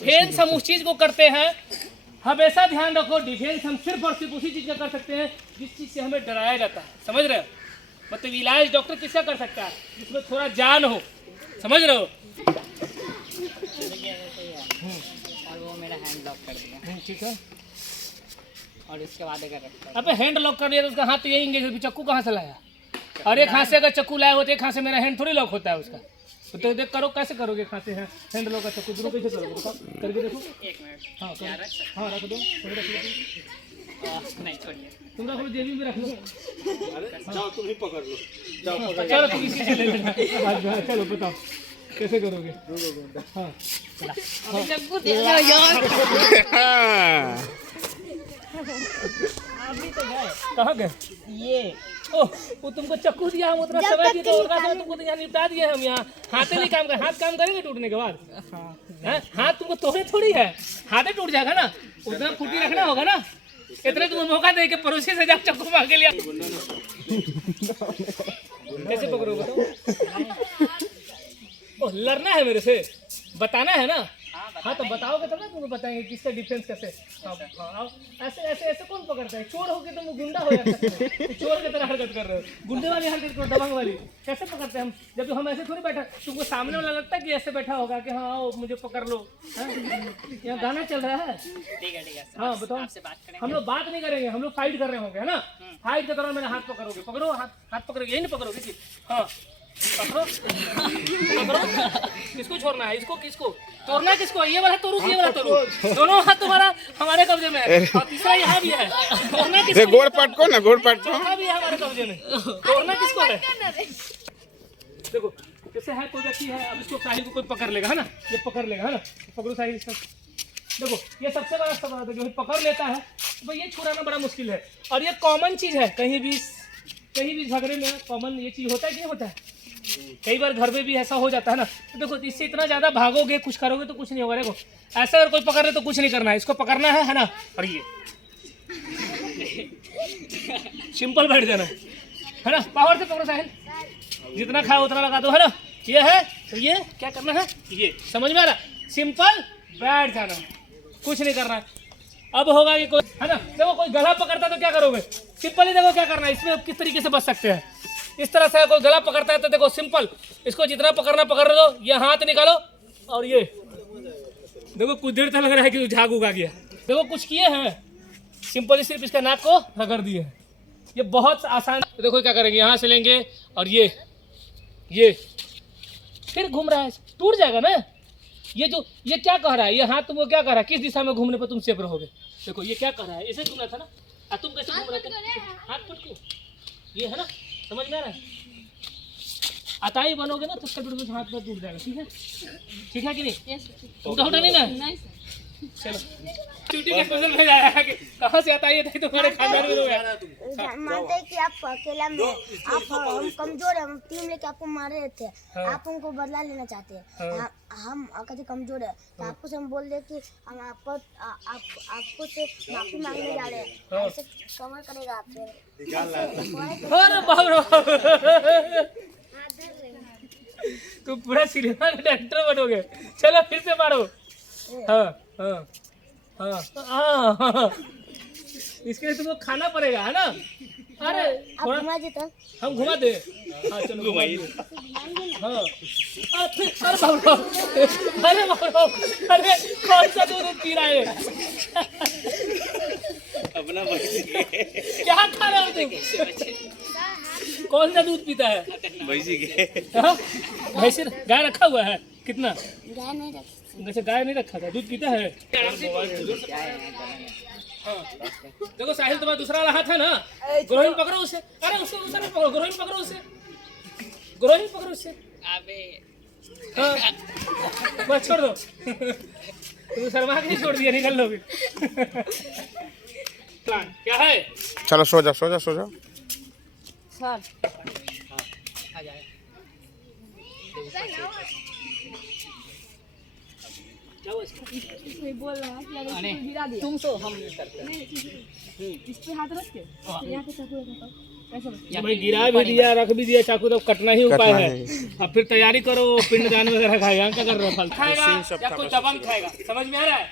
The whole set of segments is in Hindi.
डिफेंस हम उस चीज को करते हैं, हमेशा ध्यान रखो, डिफेंस हम सिर्फ और सिर्फ उसी चीज का कर सकते हैं जिस चीज से हमें डराया जाता है। समझ रहे हो? मतलब इलाज डॉक्टर किसका कर सकता है? जिसमें थोड़ा जान हो। समझ रहे हो? और वो मेरा हैंड लॉक कर दिया। ठीक है। और उसके बाद अगर रखता अबे हैंड लॉक कर दिया तो उसका हाथ तो यही इंगेज, चक्कू कहाँ से लाया? और एक हाथ से अगर चक्कू लाया हो तो एक हाथ से मेरा हैंड थोड़ी लॉक होता है उसका। तो देख करो कैसे करोगे, हाथ से हैंड लॉक का चक्कू दोनों कैसे करोगे? बताओ करके देखो। 1 मिनट। हाँ हाँ रख दो, रख दो। नहीं छोड़िए, तुम रख लो, जेबी में रख लो। जाओ तुम ही पकड़ लो, जाओ पकड़ चलो तुम इसी से ले लेना। चलो बताओ कैसे करोगे? हाँ चक्कू दे दो यार। अभी तो गए, कहाँ गए? ये ओह वो तुमको चक्कू दिया, हम उतना समय दिए तो उनका समय तुमको तो यहाँ निपटा दिए हम। यहाँ हाथे नहीं काम कर, हाथ काम करेंगे टूटने के बाद? हाथ तुमको तोड़े थोड़ी है, हाथे टूट जाएगा ना, उतना फुटी रखना होगा ना। इतने तुमको मौका दे के पड़ोसी से जाओ चक्कू मांग के लिया। कैसे पकड़ोगे तो? ओह लड़ना है मेरे से, बताना है ना? हाँ तो बताओगे तब ना तुमको बताएंगे किसका डिफेंस कैसे। हाँ, ऐसे ऐसे ऐसे कौन पकड़ता है? चोर होके तुम गुंडा हो जाता है, चोर की तरह हरकत कर रहे हो, गुंडे वाली हरकत करो, दबंग वाली। कैसे पकड़ते हैं हम? जब हम ऐसे थोड़ी बैठा, तुमको सामने वाला लगता है कि ऐसे बैठा होगा कि हाँ आओ मुझे पकड़ लो। यहाँ गाना चल रहा है। ठीक है हाँ बताओ। आपसे बात करेंगे। हम लोग बात नहीं करेंगे, हम लोग फाइट कर रहे होंगे, है ना? फाइट के दौरान मेरा हाथ पकड़ोगे, पकड़ो हाथ पकड़ोगे, यही नहीं पकड़ोगे? हाँ पकड़ो पकड़ो। किसको छोड़ना है? इसको किसको तोड़ना है? किसको? ये वाला तोड़ू, ये वाला तोड़ू? दोनों हाथ तुम्हारा हमारे कब्जे में है और तीसरा यहाँ भी है। तोड़ना किसको? गोड़ पटको ना, गोड़ पटको। चौथा भी है हमारे कब्जे में। तोड़ना किसको है? देखो जैसे है कोई व्यक्ति है, अब इसको साहिल को कोई पकड़ लेगा, है ना? ये पकड़ लेगा, है ना? पकड़ो साहिल इसका। देखो ये सबसे बड़ा सवाल है, जो पकड़ लेता है तो ये छुड़ाना बड़ा मुश्किल है। और ये कॉमन चीज है, कहीं भी झगड़े में कॉमन ये चीज होता है कि नहीं होता है? कई बार घर में भी ऐसा हो जाता है ना। तो देखो इससे इतना ज्यादा भागोगे, कुछ करोगे तो कुछ नहीं होगा। देखो ऐसा अगर कोई पकड़ ले तो कुछ नहीं करना है, इसको पकड़ना है ना? और ये सिंपल बैठ जाना है ना? पावर से पकड़ो साहिल, जितना खाओ उतना लगा दो, है ना? ये है तो ये क्या करना है, ये समझ में आ रहा? सिंपल बैठ जाना, कुछ नहीं करना है। अब होगा कि कोई, है ना? देखो कोई गला पकड़ता है तो क्या करोगे? सिंपल ही देखो क्या करना है। इसमें किस तरीके से बच सकते हैं। इस तरह से कोई गला पकड़ता है तो देखो सिंपल, इसको जितना पकड़ना पकड़ दो, ये हाथ निकालो और ये देखो कुछ देर तक लग रहा है कि झाग उगा गया। देखो कुछ किए हैं, सिंपली सिर्फ इसका नाक को रगड़ दिए। ये बहुत आसान। तो देखो क्या करेंगे, यहाँ से लेंगे और ये फिर घूम रहा है, टूट जाएगा ना। ये क्या कह रहा है? ये हाथ तुमको क्या कह रहा है? किस दिशा में घूमने पर तुम सेफ रहोगे? देखो ये क्या कह रहा है, ऐसे घूमना था ना, तुम कैसे घूम रहे थे? हाथ पटको, ये है ना? समझ में आ रहा है? अताई बनोगे ना तो उसका बिल्कुल हाथ में टूट जाएगा। ठीक है कि नहीं? टूटा नहीं ना? चलो ड्यूटी के स्पेशल भेजा है कि कहाँ से अताई है तुम्हारे खानदान में? मानते हैं कि आप अकेला में, आप हम कमजोर है, हम टीम लेके आपको मार रहे थे। आप उनको बदला लेना चाहते हैं। हम कभी कमजोर है तो आपको से हम बोल दे कि हम आपको से माफी मांगने जा रहे हैं, ऐसे कवर करेगा आपसे। तुम पूरा सिनेमा में डायरेक्टर बनोगे। चलो फिर से मारो। हाँ इसके लिए तुमको खाना पड़ेगा, है ना? अरे हम घुमा दे। हाँ चलो घुमाइए। हाँ अरे कौन सा दूध पी रहा है? अपना क्या खा रहे हो तुम? कौन सा दूध पीता है? भैंसी के। भैंसी गाय रखा हुआ है? कितना? गाय नहीं रखी। वैसे गाय नहीं रखा था, दूध पीता है। हाँ देखो साहिल तुम्हारा दूसरा वाला हाथ है ना, ग्रोहिन पकड़ो उसे। अरे उससे नहीं पकड़ो, ग्रोहिन पकड़ो उसे, ग्रोहिन पकड़ो उससे। अबे हाँ बस छोड़ दो। तुम शर्मा के नहीं छोड़ दिया, निकल लोगे। प्लान क्या है? चलो सो जाओ, सो जाओ, सो जाओ। आ जाए। क्या हुआ इसको? बोल रहा है तुम सो, हम नहीं करते। इस पे हाथ रख के यहाँ पे चाकू रखा। भाई गिरा भी दिया, रख भी दिया चाकू, तो कटना ही उपाय है। अब फिर तैयारी करो, पिंडदान वगैरह खाएगा, क्या कर रहे हो? फल खाएगा या कोई दबंग खाएगा, समझ में आ रहा है?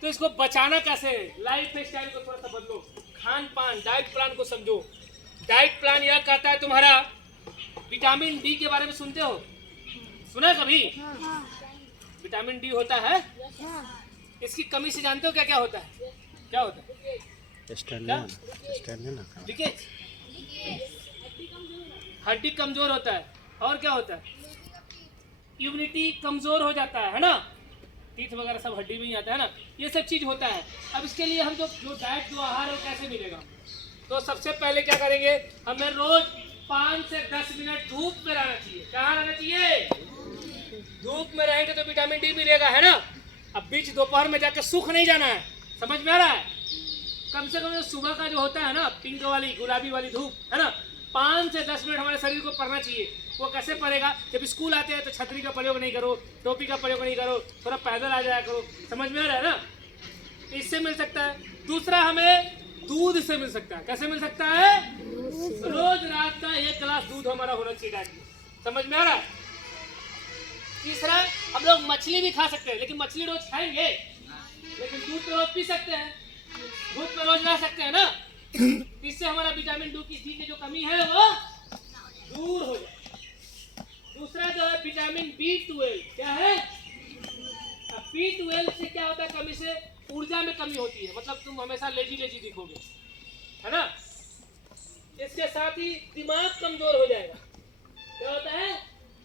तो इसको बचाना कैसे? लाइफ स्टाइल को थोड़ा सा बदलो, खान पान, डाइट प्लान को समझो। डाइट प्लान यह कहता है तुम्हारा, विटामिन डी के बारे में सुनते हो? सुना है कभी? विटामिन डी होता है, इसकी कमी से जानते हो क्या क्या होता है? क्या होता है? लीकेज, हड्डी कमजोर होता है, और क्या होता है? इम्यूनिटी कमजोर हो जाता है ना? टीथ वगैरह सब हड्डी में ही आता है ना, ये सब चीज होता है। अब इसके लिए हम जो डाइट, जो आहार है, कैसे मिलेगा? तो सबसे पहले क्या करेंगे, हमें रोज 5 से 10 मिनट धूप में रहना चाहिए। कहाँ रहना चाहिए? धूप में रहेंगे तो विटामिन डी मिलेगा, है ना? अब बीच दोपहर में जाकर सूख नहीं जाना है, समझ में आ रहा है? कम से कम सुबह का जो होता है ना, पिंक वाली, गुलाबी वाली धूप, है ना, 5 से 10 मिनट हमारे शरीर को पड़ना चाहिए। वो कैसे पड़ेगा? जब स्कूल आते हैं तो छतरी का प्रयोग नहीं करो, टोपी का प्रयोग नहीं करो, थोड़ा पैदल आ जाया करो, समझ में आ रहा है ना? इससे मिल सकता है। दूसरा, हमें दूध से मिल सकता है। कैसे मिल सकता है? रोज रात का 1 गिलास दूध हमारा होना चाहिए, समझ में आ रहा है? तीसरा, हम लोग मछली भी खा सकते हैं, लेकिन मछली रोज खाएंगे, लेकिन दूध तो रोज पी सकते हैं, धूप में रोज रह सकते हैं ना? इससे हमारा विटामिन डी की जो कमी है वो दूर हो जाए। दूसरा जो है विटामिन B12, क्या है? अब B12 से क्या होता है? कमी से ऊर्जा में कमी होती है, मतलब तुम हमेशा लेजी लेजी दिखोगे, है ना? इसके साथ ही दिमाग कमजोर हो जाएगा। क्या होता है?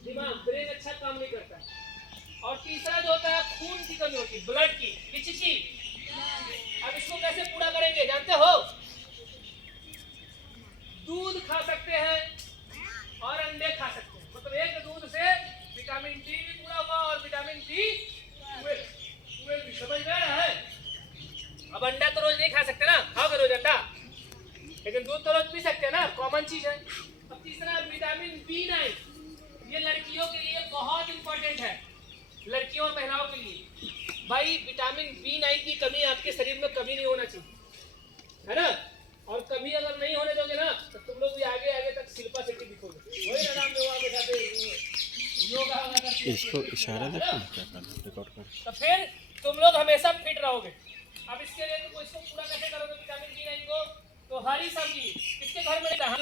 दिमाग, ब्रेन अच्छा काम नहीं करता है। और तीसरा जो होता है, खून की कमी होती है, ब्लड की, किसी। अब इसको कैसे पूरा करेंगे जानते हो? दूध खा सकते हैं और अंडे खा सकते हैं, मतलब एक दूध से विटामिन डी भी पूरा हुआ और विटामिन B12 भी, समझ में आ रहा है? अब अंडा तो रोज नहीं खा सकते ना, खाओगे रोज अंडा, लेकिन दूध तो रोज पी सकते हैं ना, कॉमन चीज है। अब तीसरा विटामिन B9, ये लड़कियों के लिए बहुत इंपॉर्टेंट है, लड़कियों और महिलाओं के लिए। भाई विटामिन B9 की कमी आपके शरीर में कभी नहीं होना चाहिए, है ना? और कभी अगर नहीं होने दोगे ना, तो तुम लोग भी आगे आगे तक शिल्पा शेट्टी दिखोगे। वही ना नाम में आगे जाते योगा करते, इसको इशारा रिकॉर्ड कर, तो फिर तुम लोग हमेशा फिट रहोगे। अब इसके लिए तुम इसको पूरा कैसे करोगे विटामिन B9 को? तो हरी सब्जी किसके घर में रहता है?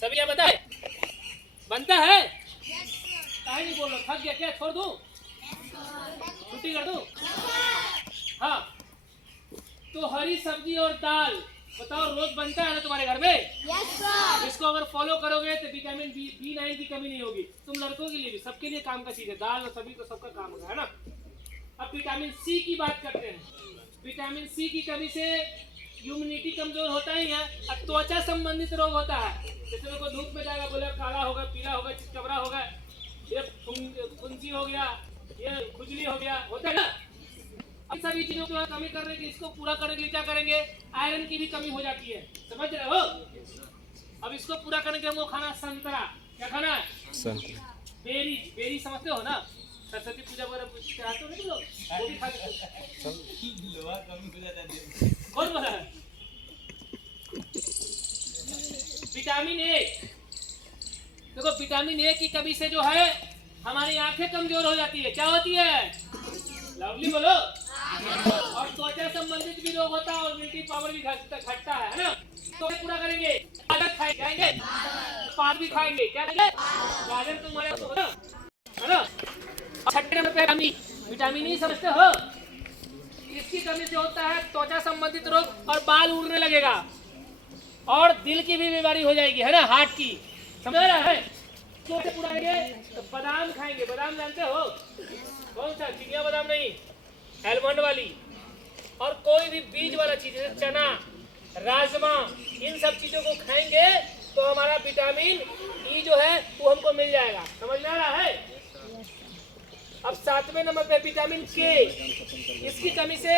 सब्जियां बनता है, बनता है? काहे नहीं बोल रहा? थक गया क्या? छोड़ दूं? छुट्टी कर दूं? हाँ, तो हरी सब्जी और दाल बताओ रोज बनता है ना तुम्हारे घर में? Yes sir. इसको अगर फॉलो करोगे तो विटामिन B9 की कमी नहीं होगी। तुम लड़कों के लिए भी, सबके लिए काम का चीज है, दाल और सब्जी तो सबका काम होगा, है ना? अब विटामिन C की बात करते हैं। विटामिन C की कमी से इम्यूनिटी कमजोर होता ही है, और त्वचा संबंधित रोग होता है। जैसे लोग धूप में जाएगा, बोले काला होगा, पीला होगा, चितकबरा होगा, ये फुंसी हो गया, ये खुजली हो गया, होता है ना? इन सभी चीजों को कमी करने की, इसको पूरा करने के लिए क्या करेंगे? आयरन की भी कमी हो जाती है, समझ रहे हो? अब इसको पूरा करने के लिए हमको खाना संतरा। क्या खाना है? संतरा। बेरी, बेरी समझते हो ना? सरस्वती पूजा वगैरह कराते हो ना तुम लोग, वो भी खा सकते हो। कौन बोला है? विटामिन ए, देखो विटामिन ए की कमी से जो है हमारी आंखें कमजोर हो जाती है। क्या होती है? लवली बोलो। और त्वचा संबंधित भी रोग होता है और इम्यूनिटी पावर भी घटता है ना? तो पूरा करेंगे, पालक खाएंगे, पालक भी खाएंगे, क्या खाएंगे? गाजर तुम्हारे है ना? छठे नंबर पे विटामिन ई, समझते हो? इसकी कमी से होता है त्वचा संबंधित रोग और बाल उड़ने लगेगा, और दिल की भी बीमारी हो जाएगी, है ना? हार्ट की, समझ रहा है? तो पूरा करेंगे तो बादाम खाएंगे। बादाम जानते हो? कौन सा? चिनिया बादाम नहीं, एलमंड वाली, और कोई भी बीज वाला चीज जैसे चना, राजमा, इन सब चीजों को खाएंगे तो हमारा विटामिन ई जो है वो हमको मिल जाएगा, समझ में आ रहा है? अब 7वें नंबर पे विटामिन के, इसकी कमी से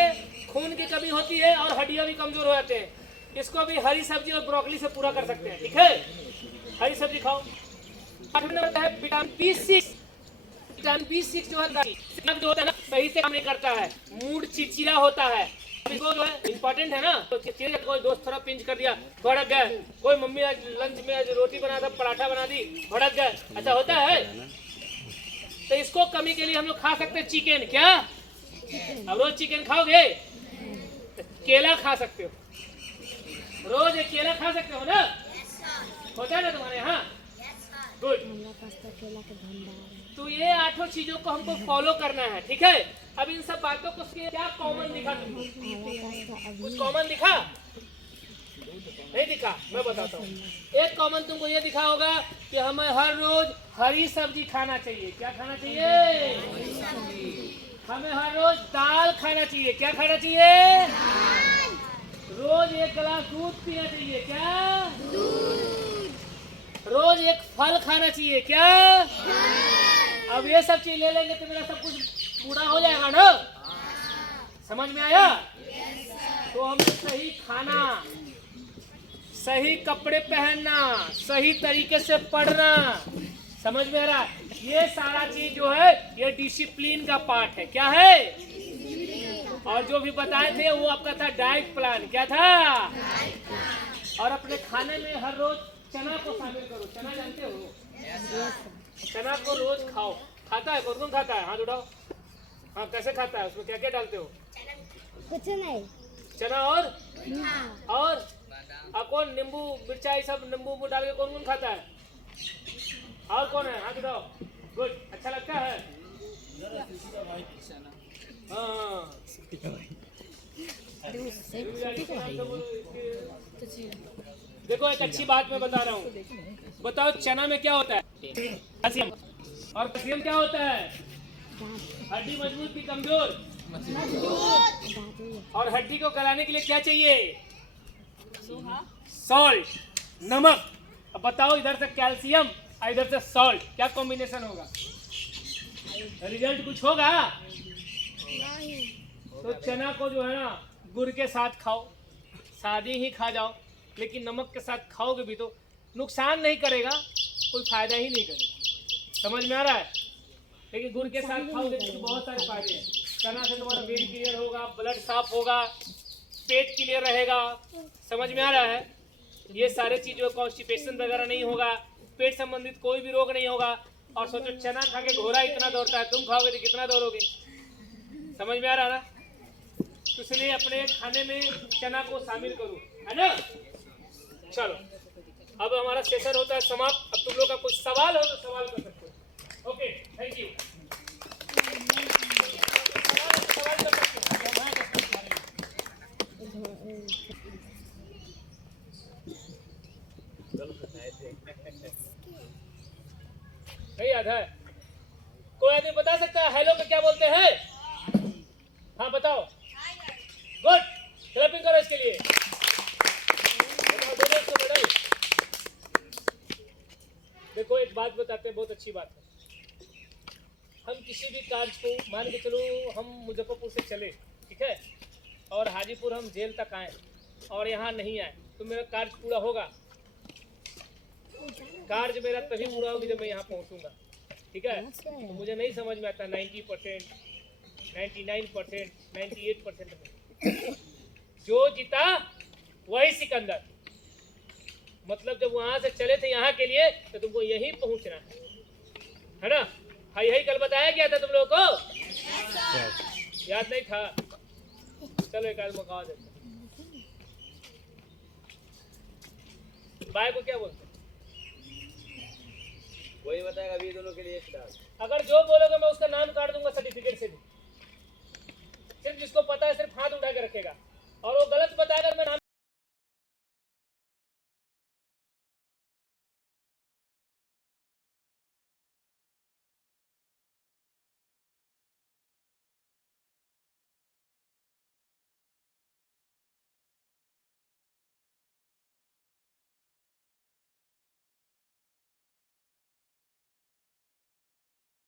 खून की कमी होती है और हड्डियां भी कमजोर हो जाते हैं। इसको भी हरी सब्जी और ब्रोकली से पूरा कर सकते हैं, ठीक है? हरी सब्जी खाओ। 8वें नंबर पे है विटामिन B6। विटामिन B6 जो होता है ना, सही से काम नहीं करता है, मूड चिड़चिड़ा होता है, इसको जो है इम्पोर्टेंट है ना, तो कोई दोस्त थोड़ा पिंच कर दिया, भड़क गए, कोई मम्मी आज लंच में आज रोटी बना था, पराठा बना दी, भड़क गए, अच्छा होता है। तो इसको कमी के लिए हम लोग खा सकते हैं चिकन, क्या अब रोज चिकन खाओगे? तो केला खा सकते हो, रोज एक केला खा सकते हो ना, होता है ना तुम्हारे यहाँ? गुड। तो ये 8 चीजों को हमको फॉलो करना है, ठीक है। अब इन सब बातों को क्या कॉमन दिखा तुमको? कुछ कॉमन दिखा? नहीं दिखा? मैं बताता हूँ। एक कॉमन तुमको ये दिखा होगा कि हमें हर रोज हरी सब्जी खाना चाहिए। क्या खाना चाहिए? हमें हर रोज दाल खाना चाहिए। क्या खाना चाहिए? रोज 1 गिलास दूध पीना चाहिए। क्या? रोज एक फल खाना चाहिए। क्या? अब ये सब चीज ले लेंगे तो मेरा सब कुछ पूरा हो जाएगा ना? समझ में आया? तो हमें सही खाना, सही कपड़े पहनना, सही तरीके से पढ़ना, समझ में आ रहा? ये सारा चीज जो है ये डिसिप्लिन का पार्ट है। क्या है? और जो भी बताए थे वो आपका था डाइट प्लान। क्या था? और अपने खाने में हर रोज चना को शामिल करो। चना जानते हो? चना को रोज खाओ। खाता है? कौन खाता है? हाथ उठाओ। हाँ, कैसे खाता है? उसमें क्या क्या डालते हो? कुछ नहीं। चना और कौन नींबू मिर्चाई सब नींबू डाल के कौन खाता है? और कौन है? हाथ उठाओ। गुड, अच्छा लगता है? हाँ। देखो एक अच्छी बात मैं बता रहा हूँ। बताओ चना में क्या होता है? कैल्शियम। और कैल्शियम क्या होता है? हड्डी मजबूत की कमजोर? और हड्डी को गलाने के लिए क्या चाहिए? सॉल्ट, नमक। अब बताओ इधर से कैल्शियम और इधर से सॉल्ट, क्या कॉम्बिनेशन होगा? रिजल्ट कुछ होगा? तो चना को जो है ना गुड़ के साथ खाओ, सादी ही खा जाओ, लेकिन नमक के साथ खाओगे भी तो नुकसान नहीं करेगा, कोई फायदा ही नहीं करेगा। समझ में आ रहा है? लेकिन गुड़ के साथ खाओगे तो बहुत सारे फायदे हैं। चना से तुम्हारा वेट क्लियर होगा, ब्लड साफ होगा, पेट क्लियर रहेगा। समझ में आ रहा है? ये सारे चीजों, कॉन्स्टिपेशन वगैरह नहीं होगा, पेट संबंधित कोई भी रोग नहीं होगा। और सोचो चना खा के घोड़ा इतना दौड़ता है, तुम खाओगे तो कितना दौड़ोगे? समझ में आ रहा है ना? तो इसलिए अपने खाने में चना को शामिल करो, है ना? चलो अब हमारा सेशन होता है समाप्त। अब तुम लोग का कुछ सवाल हो तो सवाल कर सकते हो। Okay, thank you. सवाल कर सकते नहीं याद है? कोई आदमी बता सकता है हेलो को क्या बोलते हैं? हाँ बताओ। गुड, क्लैपिंग करो इसके लिए। देखो एक बात बताते हैं, बहुत अच्छी बात है। हम किसी भी कार्य को मान के चलो, हम मुजफ्फरपुर से चले, ठीक है, और हाजीपुर हम जेल तक आए और यहाँ नहीं आए, तो मेरा कार्य पूरा होगा? कार्य मेरा तभी पूरा होगा जब मैं यहाँ पहुँचूंगा, ठीक है? तो मुझे नहीं समझ में आता 90%, 99%, 98%। जो जीता वही सिकंदर। मतलब जब वहां से चले थे यहाँ के लिए तो तुमको यहीं पहुंचना है ना? हाँ, यही कल बताया गया था तुम लोगों को, याद नहीं था? चलो एक आध मौका देते। बाय को क्या बोलते? वही बताएगा अभी दोनों के लिए एक डाल। अगर जो बोलोगे मैं उसका नाम काट दूंगा सर्टिफिकेट से भी। सिर्फ जिसको पता है सिर्फ हाथ उठा के रखेगा।